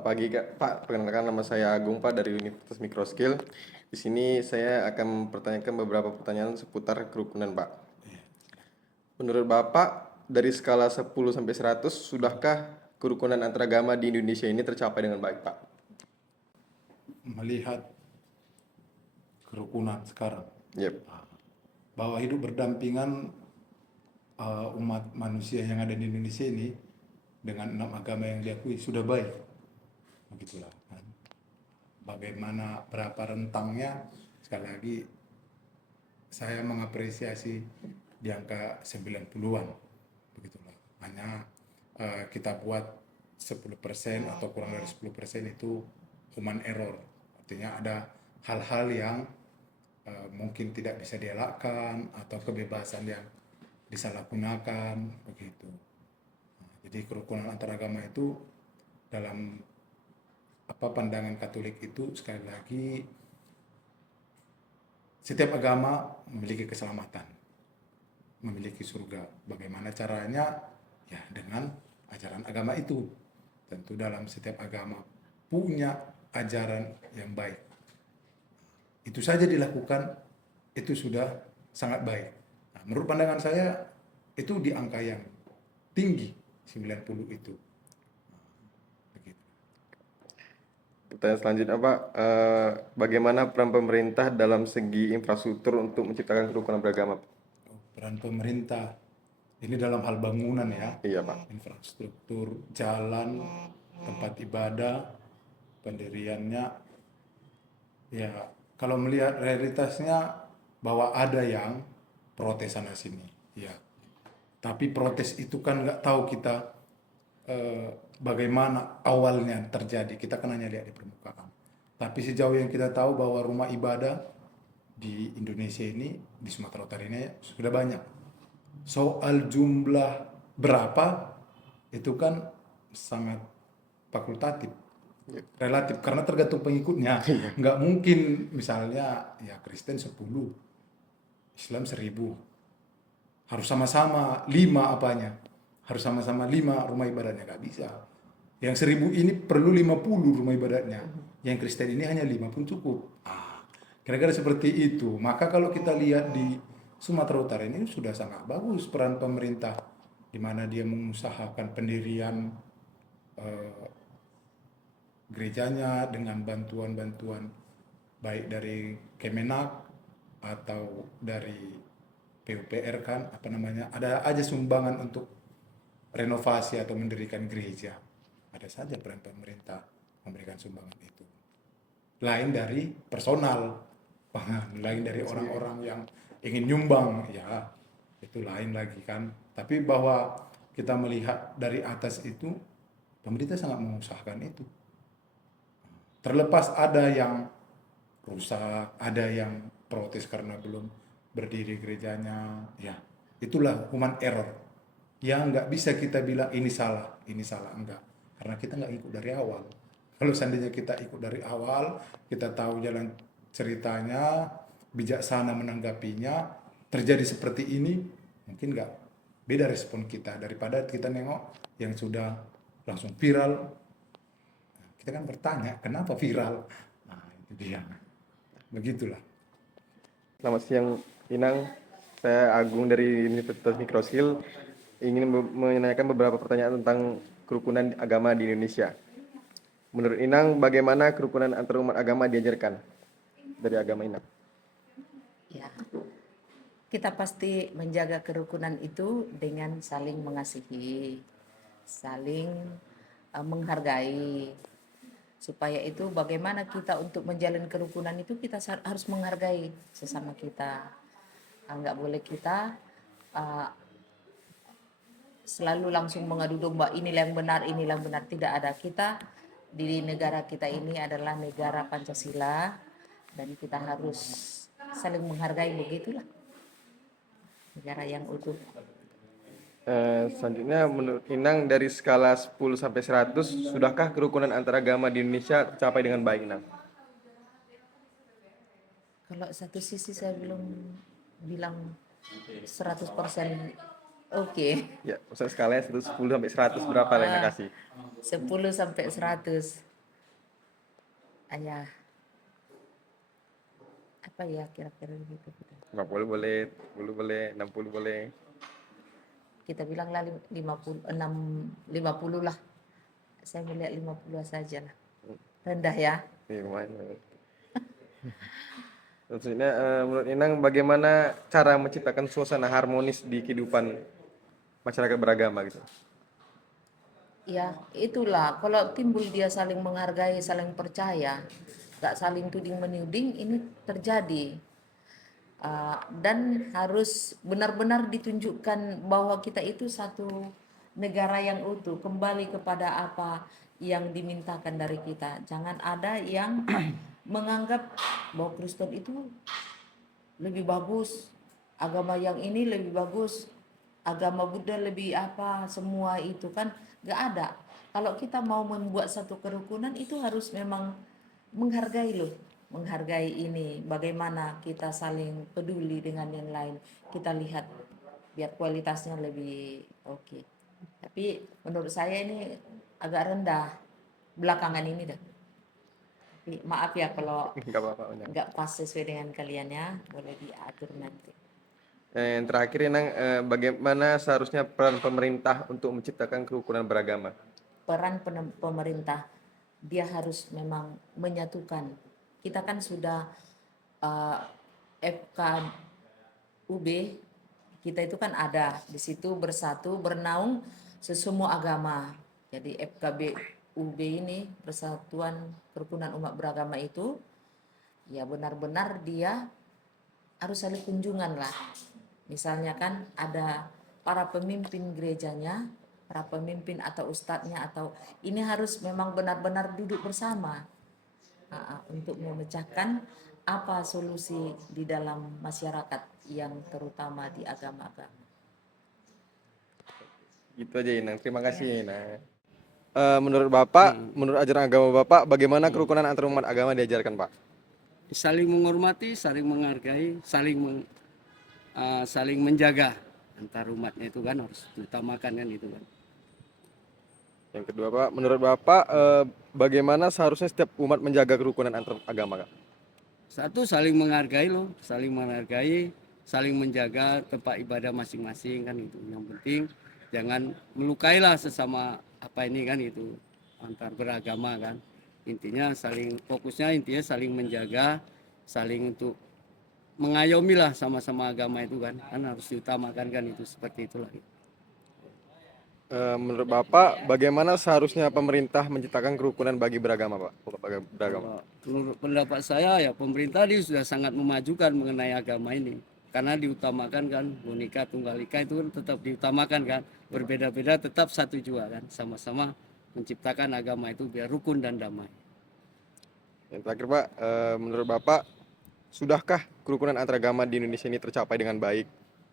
Selamat pagi Kak. Pak, perkenalkan nama saya Agung Pak dari Universitas Microskill. Di sini saya akan mempertanyakan beberapa pertanyaan seputar kerukunan Pak. Menurut Bapak, dari skala 10 sampai 100, sudahkah kerukunan antaragama di Indonesia ini tercapai dengan baik Pak? Melihat kerukunan sekarang, Yep. bahwa hidup berdampingan umat manusia yang ada di Indonesia ini dengan 6 agama yang diakui sudah baik, begitulah kan. Bagaimana berapa rentangnya, sekali lagi saya mengapresiasi di angka 90-an, begitulah. Hanya kita buat 10% atau kurang dari 10% itu human error, artinya ada hal-hal yang mungkin tidak bisa dielakkan atau kebebasan yang disalahgunakan, begitu. Jadi kerukunan antaragama itu dalam pandangan Katolik itu, sekali lagi, setiap agama memiliki keselamatan, memiliki surga. Bagaimana caranya? Ya dengan ajaran agama itu. Tentu dalam setiap agama punya ajaran yang baik. Itu saja dilakukan, itu sudah sangat baik. Nah, menurut pandangan saya, itu di angka yang tinggi, 90 itu. Begitu. Pertanyaan selanjutnya Pak, bagaimana peran pemerintah dalam segi infrastruktur untuk menciptakan kerukunan beragama? Peran pemerintah, ini dalam hal bangunan ya, Iya Pak. infrastruktur, jalan, tempat ibadah, pendiriannya, ya kalau melihat realitasnya bahwa ada yang protes sana sini, ya. Tapi protes itu kan nggak tahu kita bagaimana awalnya terjadi. Kita kan hanya lihat di permukaan. Tapi sejauh yang kita tahu bahwa rumah ibadah di Indonesia ini, di Sumatera Utara ini sudah banyak. Soal jumlah berapa itu kan sangat fakultatif, relatif, karena tergantung pengikutnya. Nggak mungkin misalnya ya Kristen 10, Islam 1000, harus sama-sama 5 apanya, harus sama-sama 5 rumah ibadahnya, nggak bisa. Yang 1000 ini perlu 50 rumah ibadahnya, yang Kristen ini hanya 5 pun cukup. Kira-kira seperti itu. Maka kalau kita lihat di Sumatera Utara ini sudah sangat bagus peran pemerintah, di mana dia mengusahakan pendirian gerejanya dengan bantuan-bantuan baik dari Kemenak atau dari PUPR, kan apa namanya, ada aja sumbangan untuk renovasi atau mendirikan gereja. Ada saja peran pemerintah memberikan sumbangan itu. Lain dari personal, lain dari orang-orang yang ingin nyumbang, ya itu lain lagi kan. Tapi bahwa kita melihat dari atas itu, pemerintah sangat mengusahakan itu. Terlepas ada yang rusak, ada yang protes karena belum berdiri gerejanya, ya itulah human error. Yang nggak bisa kita bilang ini salah, enggak. Karena kita nggak ikut dari awal. Kalau seandainya kita ikut dari awal, kita tahu jalan ceritanya, bijaksana menanggapinya, terjadi seperti ini, mungkin nggak beda respon kita daripada kita nengok yang sudah langsung viral. Kita kan bertanya, kenapa viral? Nah, itu dia. Begitulah. Selamat siang Inang, saya Agung dari Universitas Microskill. Ingin menanyakan beberapa pertanyaan tentang kerukunan agama di Indonesia. Menurut Inang, bagaimana kerukunan antar umat agama diajarkan dari agama Inang? Ya, kita pasti menjaga kerukunan itu dengan saling mengasihi, saling menghargai. Supaya itu bagaimana kita untuk menjalin kerukunan itu kita harus menghargai sesama kita. Nggak boleh kita selalu langsung mengadu domba, inilah yang benar, inilah yang benar. Tidak ada. Kita di negara kita ini adalah negara Pancasila dan kita harus saling menghargai, begitulah negara yang utuh. Selanjutnya, menurut Inang dari skala 10 sampai 100, sudahkah kerukunan antaragama di Indonesia tercapai dengan baik, Inang? Kalau satu sisi saya belum bilang 100% oke. Ya, maksudnya skalanya 10 sampai 100 berapa yang Inang kasih? 10 sampai 100. ayah apa ya kira-kira gitu. 50 boleh, 10 boleh, 60 boleh. Kita bilang lah 50 lah. Saya melihat 50 saja lah. Rendah ya. Iya, lumayan. Maksudnya menurut Inang bagaimana cara menciptakan suasana harmonis di kehidupan masyarakat beragama gitu? Ya, itulah kalau timbul dia saling menghargai, saling percaya, gak saling tuding menuding, ini terjadi. Dan harus benar-benar ditunjukkan bahwa kita itu satu negara yang utuh, kembali kepada apa yang dimintakan dari kita. Jangan ada yang menganggap bahwa Kristen itu lebih bagus, agama yang ini lebih bagus, agama Buddha lebih apa, semua itu kan gak ada. Kalau kita mau membuat satu kerukunan itu harus memang menghargai loh, menghargai ini, bagaimana kita saling peduli dengan yang lain, kita lihat biar kualitasnya lebih oke. Tapi menurut saya ini agak rendah belakangan ini dah. Tapi maaf ya kalau Enggak apa-apa, Inang. nggak pas sesuai dengan kalian ya, boleh diatur nanti. Yang terakhir Inang, bagaimana seharusnya peran pemerintah untuk menciptakan kerukunan beragama? Peran pemerintah, dia harus memang menyatukan. Kita kan sudah uh, FKUB, kita itu kan ada di situ bersatu bernaung sesemua agama. Jadi FKBUB ini, Persatuan Kerukunan Umat Beragama itu, ya benar-benar dia harus saling kunjungan lah. Misalnya kan ada para pemimpin gerejanya, para pemimpin atau ustadznya, atau ini harus memang benar-benar duduk bersama untuk memecahkan apa solusi di dalam masyarakat yang terutama di agama-agama. Gitu aja Inang. Terima kasih Inang. Menurut Bapak, menurut ajaran agama Bapak, bagaimana kerukunan antar umat agama diajarkan Pak? Saling menghormati, saling menghargai, saling menjaga antar umatnya itu kan harus diutamakan kan itu kan. Yang kedua Pak, menurut Bapak, bagaimana seharusnya setiap umat menjaga kerukunan antar agama Kak? Satu saling menghargai loh, saling menghargai, saling menjaga tempat ibadah masing-masing kan itu. Yang penting jangan melukailah sesama apa ini kan itu antar beragama kan. Intinya intinya saling menjaga, saling untuk mengayomi lah sama-sama agama itu kan harus diutamakan kan itu seperti itulah. Menurut Bapak, bagaimana seharusnya pemerintah menciptakan kerukunan bagi beragama Pak? Beragama. Menurut pendapat saya ya pemerintah ini sudah sangat memajukan mengenai agama ini karena diutamakan kan Bhinneka Tunggal Ika itu kan tetap diutamakan kan, berbeda-beda tetap satu jua kan, sama-sama menciptakan agama itu biar rukun dan damai. Yang terakhir Pak, menurut Bapak, sudahkah kerukunan antar agama di Indonesia ini tercapai dengan baik?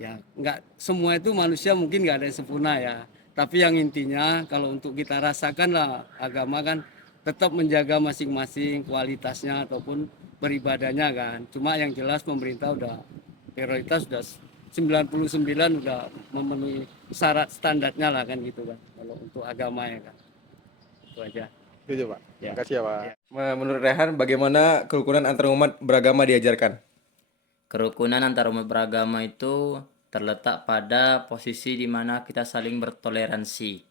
Ya nggak semua itu manusia mungkin nggak ada yang sempurna ya, tapi yang intinya kalau untuk kita rasakan lah agama kan tetap menjaga masing-masing kualitasnya ataupun beribadahnya kan. Cuma yang jelas pemerintah udah prioritas sudah 99 udah memenuhi syarat standarnya lah kan gitu kan kalau untuk agama ya kan. Itu aja. Itu aja Pak. Ya. Terima kasih ya Pak. Menurut Rehan, bagaimana kerukunan antar umat beragama diajarkan? Kerukunan antar umat beragama itu terletak pada posisi di mana kita saling bertoleransi.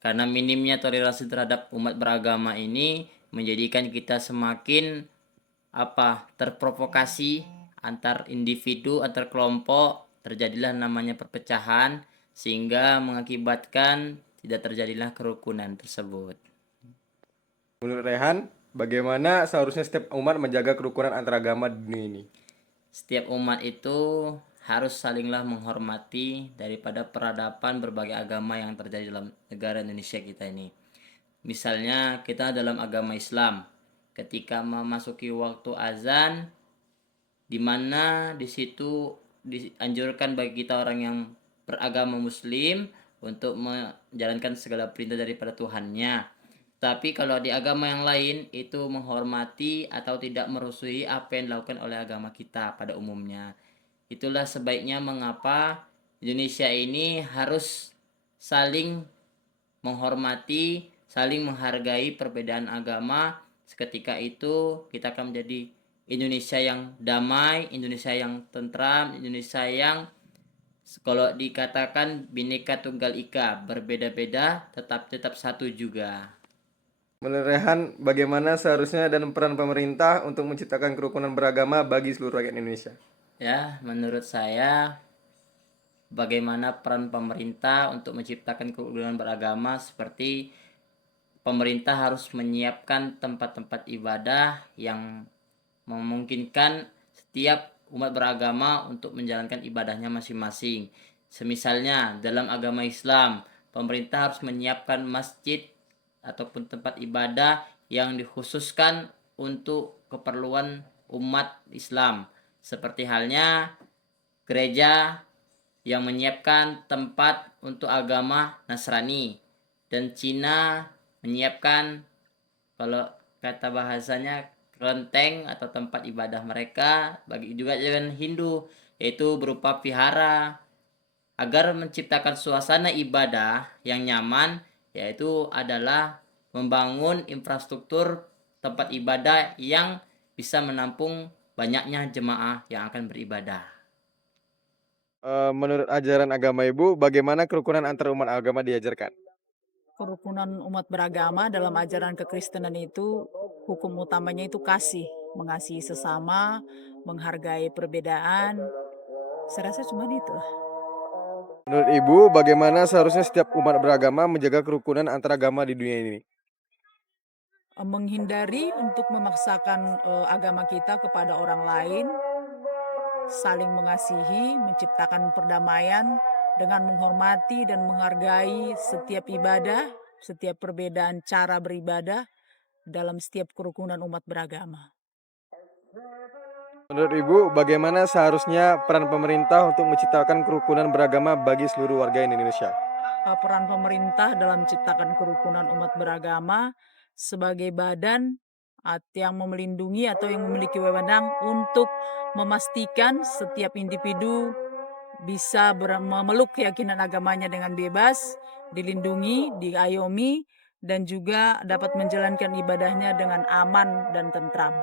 Karena minimnya toleransi terhadap umat beragama ini menjadikan kita semakin terprovokasi antar individu, antar kelompok, terjadilah namanya perpecahan sehingga mengakibatkan tidak terjadilah kerukunan tersebut. Menurut Rehan, bagaimana seharusnya setiap umat menjaga kerukunan antar agama di dunia ini? Setiap umat itu harus salinglah menghormati daripada peradaban berbagai agama yang terjadi dalam negara Indonesia kita ini. Misalnya kita dalam agama Islam, ketika memasuki waktu azan, di mana di situ dianjurkan bagi kita orang yang beragama Muslim untuk menjalankan segala perintah daripada Tuhannya. Tapi kalau di agama yang lain itu menghormati atau tidak merusuhi apa yang dilakukan oleh agama kita pada umumnya. Itulah sebaiknya mengapa Indonesia ini harus saling menghormati, saling menghargai perbedaan agama seketika itu kita akan menjadi Indonesia yang damai, Indonesia yang tentram, Indonesia yang kalau dikatakan Bhinneka Tunggal Ika, berbeda-beda tetap satu juga. Menurut Rehan, bagaimana seharusnya dan peran pemerintah untuk menciptakan kerukunan beragama bagi seluruh rakyat Indonesia? Ya, menurut saya bagaimana peran pemerintah untuk menciptakan kerukunan beragama, seperti pemerintah harus menyiapkan tempat-tempat ibadah yang memungkinkan setiap umat beragama untuk menjalankan ibadahnya masing-masing. Semisalnya dalam agama Islam, pemerintah harus menyiapkan masjid ataupun tempat ibadah yang dikhususkan untuk keperluan umat Islam. Seperti halnya gereja yang menyiapkan tempat untuk agama Nasrani, dan Cina menyiapkan, kalau kata bahasanya, kelenteng atau tempat ibadah mereka. Bagi juga dengan Hindu, yaitu berupa vihara. Agar menciptakan suasana ibadah yang nyaman, yaitu adalah membangun infrastruktur tempat ibadah yang bisa menampung banyaknya jemaah yang akan beribadah. Menurut ajaran agama Ibu, bagaimana kerukunan antar umat agama diajarkan? Kerukunan umat beragama dalam ajaran kekristenan itu, hukum utamanya itu kasih, mengasihi sesama, menghargai perbedaan. Saya rasa cuma itu lah. Menurut Ibu, bagaimana seharusnya setiap umat beragama menjaga kerukunan antar agama di dunia ini? Menghindari untuk memaksakan agama kita kepada orang lain, saling mengasihi, menciptakan perdamaian dengan menghormati dan menghargai setiap ibadah, setiap perbedaan cara beribadah dalam setiap kerukunan umat beragama. Menurut Ibu, bagaimana seharusnya peran pemerintah untuk menciptakan kerukunan beragama bagi seluruh warga Indonesia? Peran pemerintah dalam menciptakan kerukunan umat beragama sebagai badan yang melindungi atau yang memiliki wewenang untuk memastikan setiap individu bisa memeluk keyakinan agamanya dengan bebas, dilindungi, diayomi, dan juga dapat menjalankan ibadahnya dengan aman dan tentram.